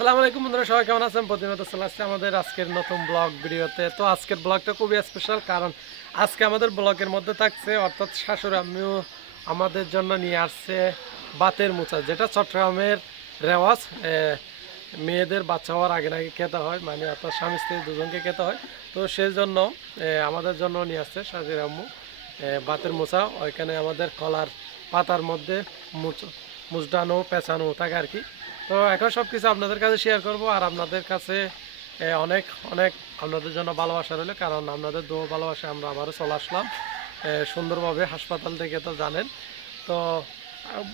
আসসালামু আলাইকুম বন্ধুরা, সবাই কেমন আছেন? প্রতিনিয়ত চলে আসছে আমাদের আজকের নতুন ব্লগ ভিডিওতে। তো আজকের ব্লগটা খুবই স্পেশাল, কারণ আজকে আমাদের ব্লগের মধ্যে থাকছে অর্থাৎ শাশুড়ি আম্মিও আমাদের জন্য নিয়ে আসছে বাতের মোচা, যেটা চট্টগ্রামের রেওয়াজ। মেয়েদের বাচ্চা হওয়ার আগে নাকি খেতে হয়, মানে অর্থাৎ স্বামী স্ত্রী দুজনকে খেতে হয়। তো সেই জন্য আমাদের জন্য নিয়ে আসছে শাশুড়ি আম্মু বাতের মোচা। ওইখানে আমাদের কলার পাতার মধ্যে মুচড়ানো পেঁচানো থাকে আর কি। তো এখন সব কিছু আপনাদের কাছে শেয়ার করব, আর আপনাদের কাছে অনেক অনেক আপনাদের জন্য ভালোবাসা রইল, কারণ আপনাদের দো ভালোবাসা আমরা আবারও চলে আসলাম সুন্দরভাবে হাসপাতাল থেকে, তো জানেন। তো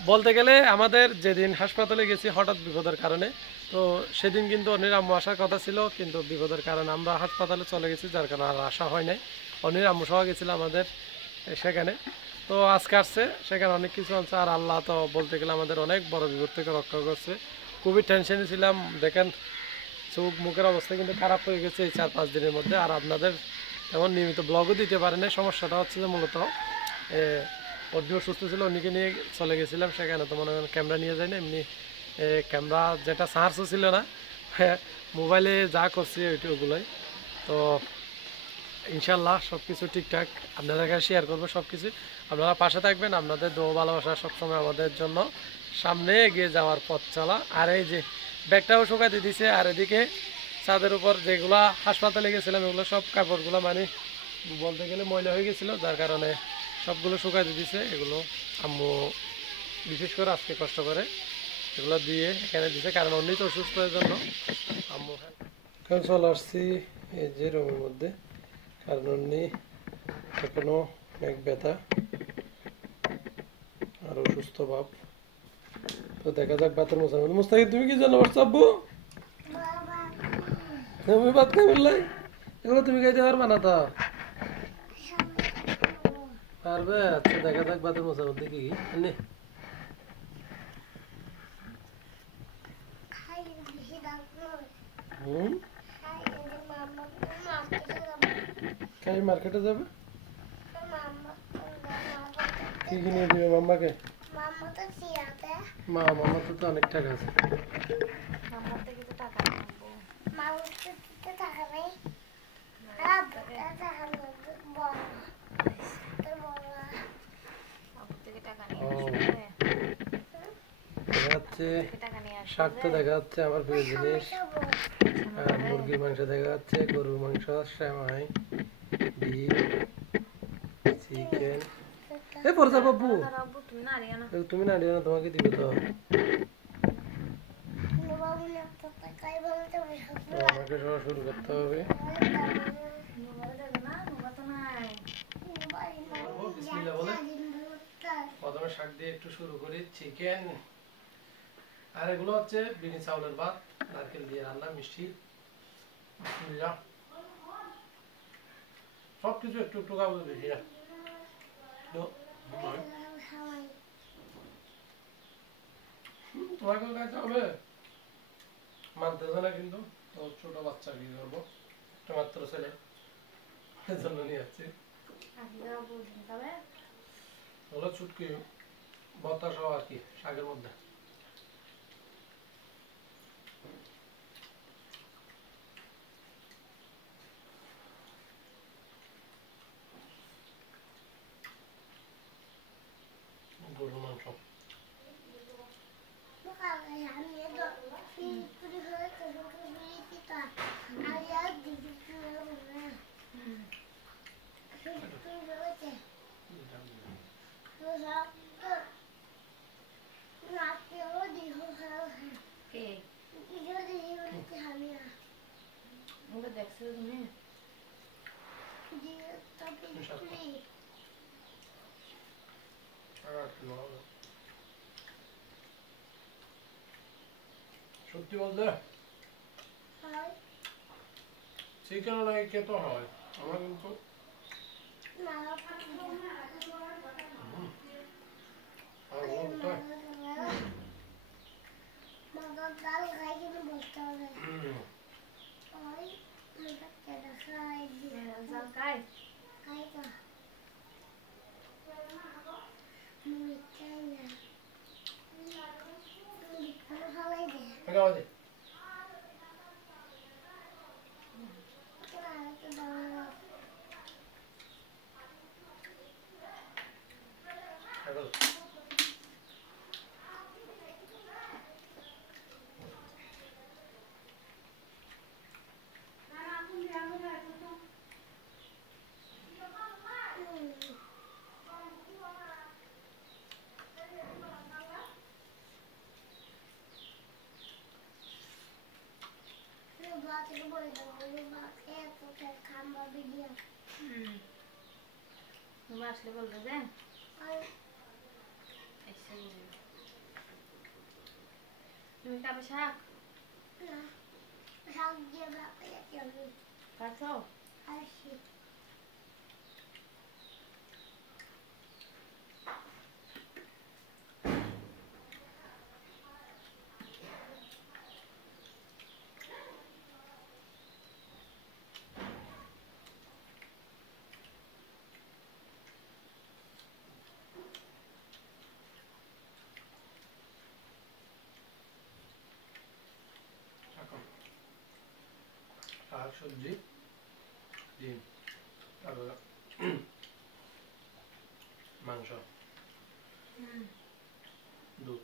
বলতে গেলে আমাদের যেদিন হাসপাতালে গেছি হঠাৎ বিপদের কারণে, তো সেদিন কিন্তু অনির আম্মু আসার কথা ছিল, কিন্তু বিপদের কারণে আমরা হাসপাতালে চলে গেছি, যার কারণে আর আসা হয় নাই। অনির আম্মু সহ গেছিলাম আমাদের সেখানে। তো আজকে আসছে, সেখানে অনেক কিছু আছে। আর আল্লাহ তো বলতে গেলে আমাদের অনেক বড় বিপদ থেকে রক্ষা করছে। খুবই টেনশনে ছিলাম, দেখেন চোখ মুখের অবস্থা কিন্তু খারাপ হয়ে গেছে এই 4-5 দিনের মধ্যে। আর আপনাদের তেমন নিয়মিত ব্লগও দিতে পারে না। সমস্যাটা হচ্ছে যে মূলত অডিও সুস্থ ছিল, উনিকে নিয়ে চলে গেছিলাম সেখানে। তো মনে করেন ক্যামেরা নিয়ে যায় না, এমনি ক্যামেরা যেটা চার্জও ছিল না, মোবাইলে যা করছি ওইগুলোই। তো ইনশাল্লাহ সব কিছু ঠিকঠাক আপনাদের কাছে শেয়ার করবো সব কিছু। আপনারা পাশে থাকবেন, আপনাদের দোয়া ভালোবাসা সবসময় আমাদের জন্য সামনে এগিয়ে যাওয়ার পথ চলা। আর এই যে ব্যাগটাও শুকাতে দিছে, আর এদিকে ছাদের উপর যেগুলা হাসপাতালে গেছিলাম এগুলো সব কাপড়গুলো মানে বলতে গেলে ময়লা হয়ে গেছিলো, যার কারণে সবগুলো শুকাতে দিছে। এগুলো আম্মু বিশেষ করে আজকে কষ্ট করে এগুলো দিয়ে এখানে দিছে, কারণ অন্য তো অসুস্থের জন্য আম্মু। এখন চলে আসছি এই যে রুমের মধ্যে, কারণ অন্যি এখনো অনেক ব্যথা আর অসুস্থ ভাব। তো দেখা যাক বাতের মোচা। মুস্তাকিব, তুমি কি জানো পারছো আব্বু? তুমি ভাত খাই বললে এগুলো তুমি খাইতে পারবে না? তো পারবে? আচ্ছা দেখা যাক বাতের মোচার মধ্যে কি কি। হুম, খাই মার্কেটে যাবে, কি কিনে দিবে মাম্মাকে? মামা তো অনেক টাকা আছে। দেখা যাচ্ছে শাক, তো দেখা যাচ্ছে আমার প্রিয় জিনিস। আর মুরগির মাংস দেখা যাচ্ছে, গরুর মাংস, সেমাই, ডিম, চিকেন। এ পড়ছে বাবু, তুমি না দিও না, তোমাকে দিবে তো। আমাকে সব শুরু করতে হবে। প্রথমে শাক দিয়ে একটু শুরু করি, চিকেন। আর এগুলো হচ্ছে বিনি চাউলের ভাত, নারকেল দিয়ে রান্না, মিষ্টি সবকিছু একটু একটু খাবো, বেশি না। তোমাকেও খাইতে হবে, মানতেছে না কিন্তু। তো ছোট বাচ্চা কি করবো, একটা মাত্র ছেলে, জন্য নিয়ে যাচ্ছি। ওগুলো চুটকি ভর্তা সহ আর কি, শাকের মধ্যে। গরুর মাংস সত্যি বলতে চিকেন লাগে খেতে হয় আমার, কিন্তু তুমি আসলে বলবে যে তুমি খাবে শাক খাচ্ছো শাক সবজি ডিম তারপর মাংস দুধ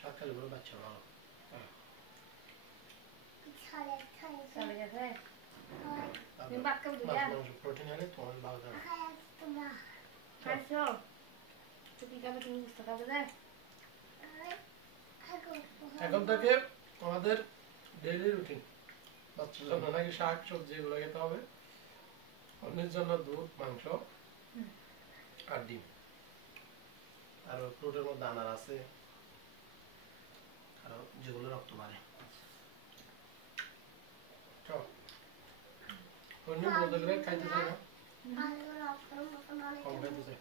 শাক খেলে বলে বাচ্চা ভালো চলে গেছে তুমি ভাত খাবে দুইটা প্রোটিন হলে তোমার ভালো যাবে খাইছো তো কি খাবে তুমি বুঝতে খাবে যে এখন থেকে আমাদের ডেইলি রুটিন বাচ্চার জন্য নাকি শাক সবজি এগুলো খেতে হবে অন্যের জন্য দুধ মাংস আর ডিম আর ফ্রুটের মধ্যে আনার আছে আর যেগুলো রক্ত বাড়ে অন্য বলতে গেলে খাইতে চাই না কম খাইতে চাই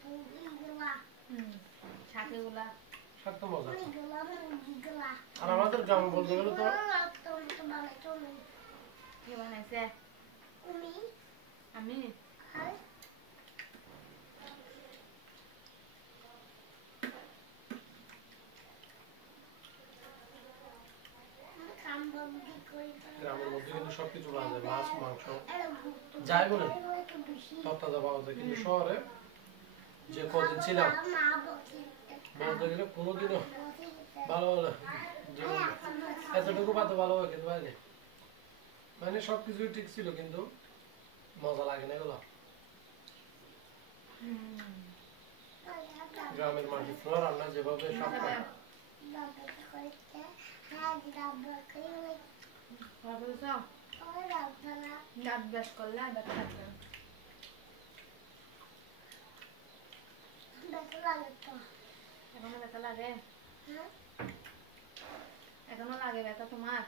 শাকেগুলা শাক তো মজা আর আমাদের গ্রামে বলতে গেলে তো কে বানাইছে আমি গ্রামের মধ্যে কিন্তু সবকিছু পাওয়া যায় মাছ মাংস যাই বলেন তত্ত্বাজা পাওয়া যায় কিন্তু শহরে যে কদিন ছিলাম বলতে গেলে কোনোদিনও ভালো ভালো এতটুকু পাতে ভালো হয় খেতে পারিনি মানে সবকিছুই ঠিক ছিল কিন্তু মজা লাগে না এগুলো গ্রামের মাটি ফ্লোর রান্না যেভাবে সব দাঁত ব্রাশ করলে আর ব্যথা থাকবে এখনো ব্যথা লাগে এখনো লাগে ব্যথা তোমার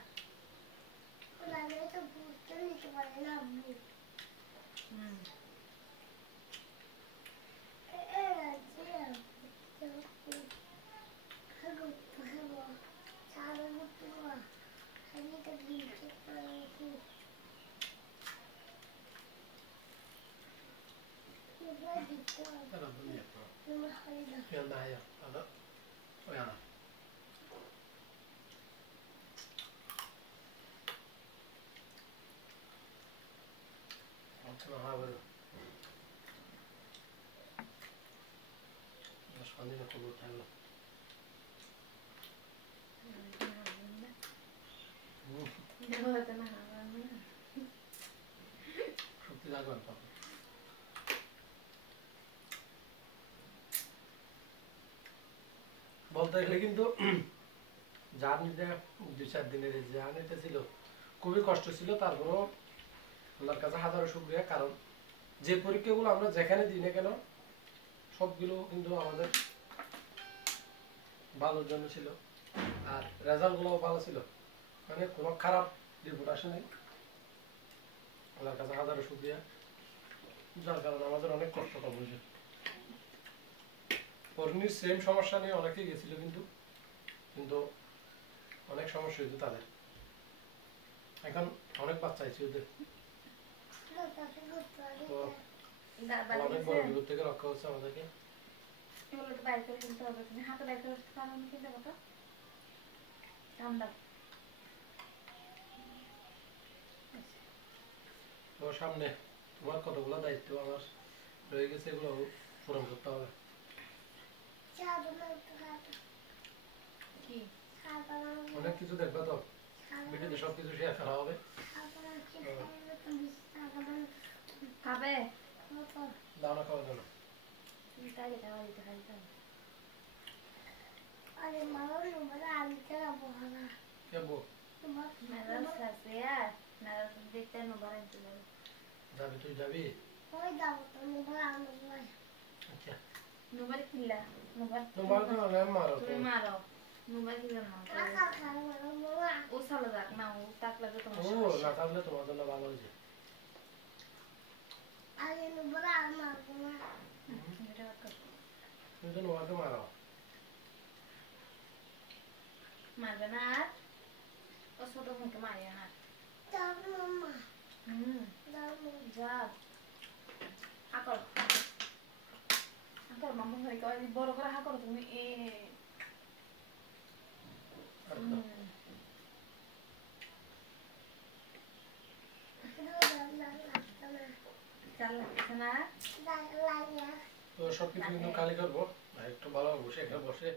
সত্যি লাগবে বলতে গেলে কিন্তু জার্নিটা 2-4 দিনের জার্নিটা ছিল খুবই কষ্ট ছিল তারপরেও আল্লাহর কাছে হাজারো শুকরিয়া কারণ যে পরীক্ষাগুলো আমরা যেখানে দিই না কেন সবগুলো কিন্তু আমাদের ভালোর জন্য ছিল আর রেজাল্টগুলোও ভালো ছিল মানে কোনো খারাপ রিপোর্ট আসেনি আল্লাহর কাছে হাজারো শুকরিয়া যার কারণে আমাদের অনেক কষ্ট কম হয়েছে পরিণীর সেম সমস্যা নিয়ে অনেকেই গেছিল কিন্তু কিন্তু অনেক সমস্যা হয়েছে তাদের এখন অনেক বাচ্চা আছে ওদের অনেক বড় বিপদ থেকে রক্ষা হচ্ছে আমাদেরকে এগুলো তো বাইর করে কিনতে হবে তুমি হাতে বাইর করে পারো না কিনতে কত ঠান্ডা তোমার সামনে তোমার কতগুলো দায়িত্ব আমার রয়ে গেছে এগুলো পূরণ করতে হবে কি অনেক কিছু দেখবা তো ভিডিওতে সবকিছু শেয়ার করা হবে খাবে দাও না খাওয়ার জন্য তাই খাওয়া দিতে খাই আরে মামা নুবারে আমি যাবো না যাবো তোমার মেজাজ আছে আর মেজাজ দেখতে নুবার আনতে যাবে যাবি তুই যাবি ওই দাও তো নুবার আমি যাই আচ্ছা নুবার কিল্লা নুবার তোমার তো না মারো তুমি মারো নুবার কিল্লা না কাকা খায় মামা ও চলে যাক না ও থাকলে তো তোমার ও সমস্যা। না থাকলে তোমার জন্য ভালো হয়েছে আরে নুবারে আমি মারবো না এটা কর। তুমি তো নোয়াকে মারো মারবে না আর ও ছোট মুখে মারিয়ে না দাও মামা দাও যা হাকর হাকর মামু ভাই কয় বড় করে হাকর তুমি এ আর তো চাল লাগছে না দাও লাগে তো সব কিছু কিন্তু কালি করবো আর একটু ভালো বসে এখানে বসে